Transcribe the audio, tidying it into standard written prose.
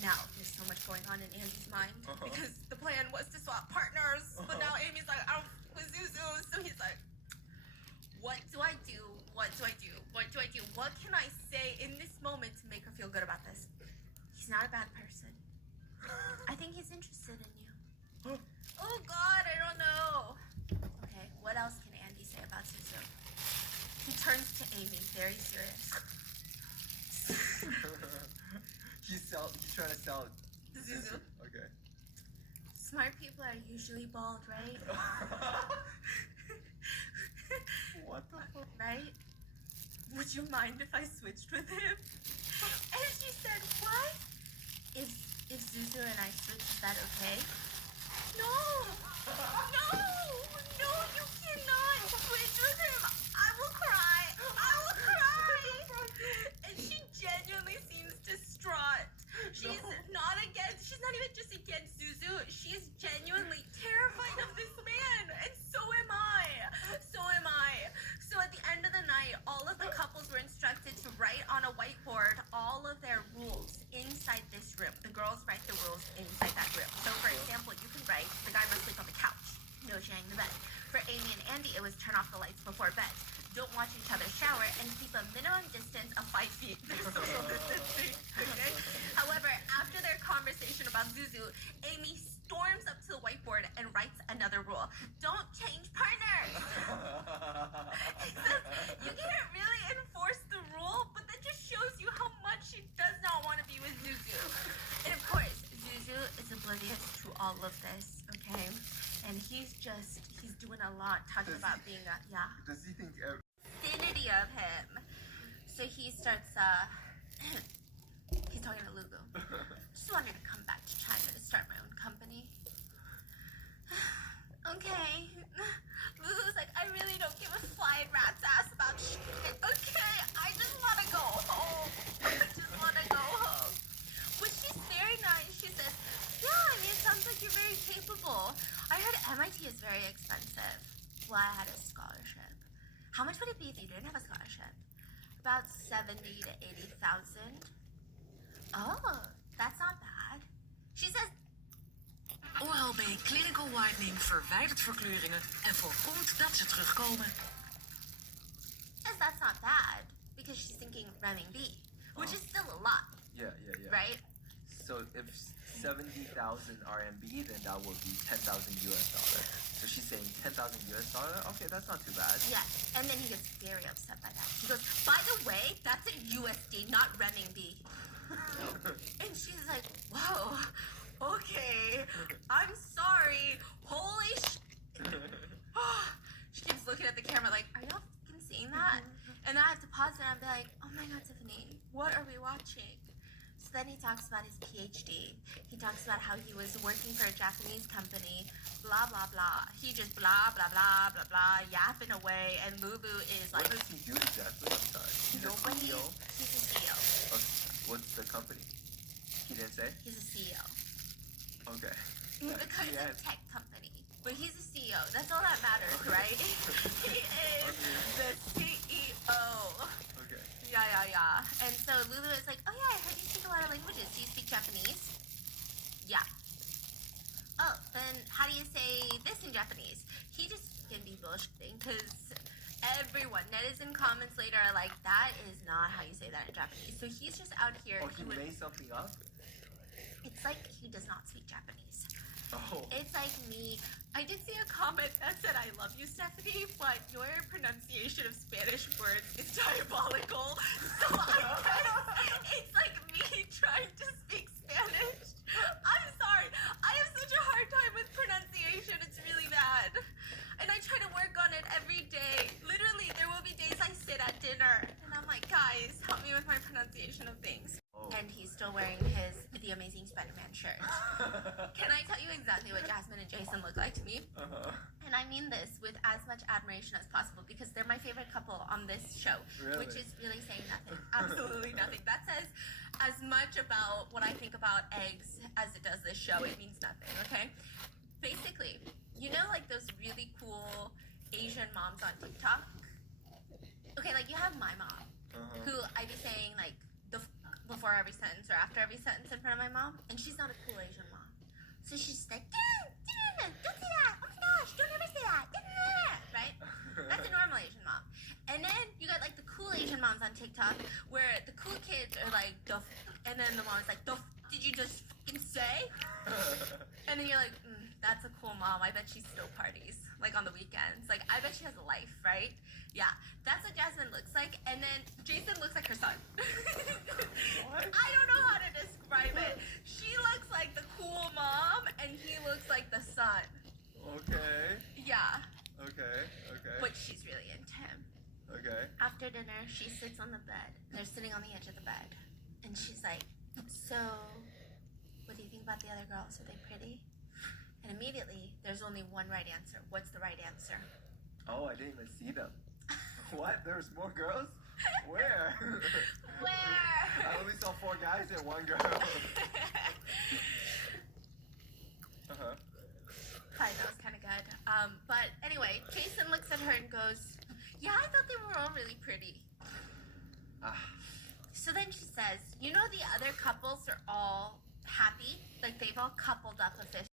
Now, there's so much going on in Andy's mind because the plan was to swap partners, but now Amy's like, I don't with Zuzu, so he's like, what do I do? What do I do? What do I do? What can I say in this moment to make her feel good about this? He's not a bad person. I think he's interested in you. Oh God, I don't know. Okay, what else can Andy say about Zuzu? He turns to Amy, very serious. He's trying to sell Zuzu. Okay. Smart people are usually bald, right? What the fuck? Right? Would you mind if I switched with him? And she said, what? If Zuzu and I switch, is that okay? No! No! No, you cannot switch with him! I will cry! I will cry! And she genuinely seems distraught. She's not even just against Zuzu. She's genuinely terrified of this man. And so am I. So am I. So at the end of the night, all of the couples were instructed to write on a whiteboard all of their rules inside this room. The girls write the rules inside that room. So for example, you can write, the guy must sleep on the couch. No sharing the bed. it was turn off the lights before bed. Don't watch each other shower and keep a minimum distance of 5 feet. Social distancing. Okay? However, after their conversation about Zuzu, Amy storms up to the whiteboard and writes another rule. Don't change partners. He says, you can't really enforce the rule, but that just shows you how much she does not want to be with Zuzu. And of course, Zuzu is oblivious to all of this, okay? And he's doing a lot, talking about being a, Does he think... vicinity of him. So he starts, he's talking to Lulu. Just wanted to come back to China to start my own company. Okay. Lulu's like, I really don't give a flying rat's ass about shit. Okay, I just want to go home. But she's very nice. She says, yeah, I mean, it sounds like you're very capable. I heard MIT is very expensive. Well, I had a scholarship. How much would it be if you didn't have a scholarship? About 70 to 80,000. Oh, that's not bad. She says, Oral-B Clinical Whitening verwijdert verkleuringen en voorkomt dat ze terugkomen. that's not bad because she's thinking renminbi, which is still a lot, Yeah. right? So if 70,000 RMB, then that would be 10,000 US dollars. So she's saying 10,000 US dollar? Okay, that's not too bad. Yeah, and then he gets very upset by that. He goes, by the way, that's in USD, not renminbi. And she's like, whoa, okay, I'm sorry. Holy She keeps looking at the camera like, are y'all fucking seeing that? And then I have to pause it and be like, oh my god, Tiffany, what are we watching? So then he talks about his PhD. He talks about how he was working for a Japanese company, blah, blah, blah. He just blah, blah, blah, blah, blah, yapping away. And Lubu is What like, does he do exactly? I'm sorry. He's a CEO? He's a CEO. What's the company? He didn't say? He's a CEO. Okay. Because it's a tech company. But he's a CEO. That's all that matters, right? He is the CEO. Okay. Yeah. And so Lulu is like, oh yeah, I heard you speak a lot of languages. Do you speak Japanese? Yeah. Oh, then how do you say this in Japanese? He just can be bullshitting because everyone, netizen comments later are like, that is not how you say that in Japanese. So he's just out here. Oh, he made something up? It's like he does not speak Japanese. Oh. It's like me. I did see a comment that said, I love you, Stephanie, but your pronunciation of Spanish words is diabolical. So I guess it's like me trying to speak Spanish. I'm sorry. I have such a hard time with pronunciation. It's really bad. And I try to work on it every day. Literally, there will be days I sit at dinner and I'm like, guys, help me with my pronunciation of things. Oh. And he's still wearing the Amazing Spider-Man shirt. Can I tell you exactly what Jasmine and Jason look like to me? Uh-huh. And I mean this with as much admiration as possible because they're my favorite couple on this show, Really? which is really saying nothing. Absolutely nothing. That says as much about what I think about eggs as it does this show. It means nothing, okay? Basically, you know like those really cool Asian moms on TikTok? Okay, like you have my mom, who I be saying like before every sentence or after every sentence in front of my mom, and she's not a cool Asian mom. So she's just like, don't say that, oh my gosh, don't ever say that, right? That's a normal Asian mom. And then you got like the cool Asian moms on TikTok where the cool kids are like, and then the mom's like, did you just fucking say? And then you're like, that's a cool mom. I bet she still parties, like on the weekends. Like, I bet she has a life, right? Yeah, that's what Jasmine looks like. And then Jason looks like her son. What? I don't know how to describe it. She looks like the cool mom, and he looks like the son. Okay. Yeah, Okay. but she's really into him. Okay. After dinner, she sits on the bed. They're sitting on the edge of the bed. And she's like, so, what do you think about the other girls? Are they pretty? And immediately, there's only one right answer. What's the right answer? Oh, I didn't even see them. What? There's more girls? Where? Where? I only saw 4 guys and 1 girl. Uh-huh. I know, it's kind of good. But anyway, Jason looks at her and goes, yeah, I thought they were all really pretty. Ah. So then she says, you know the other couples are all happy? Like they've all coupled up officially.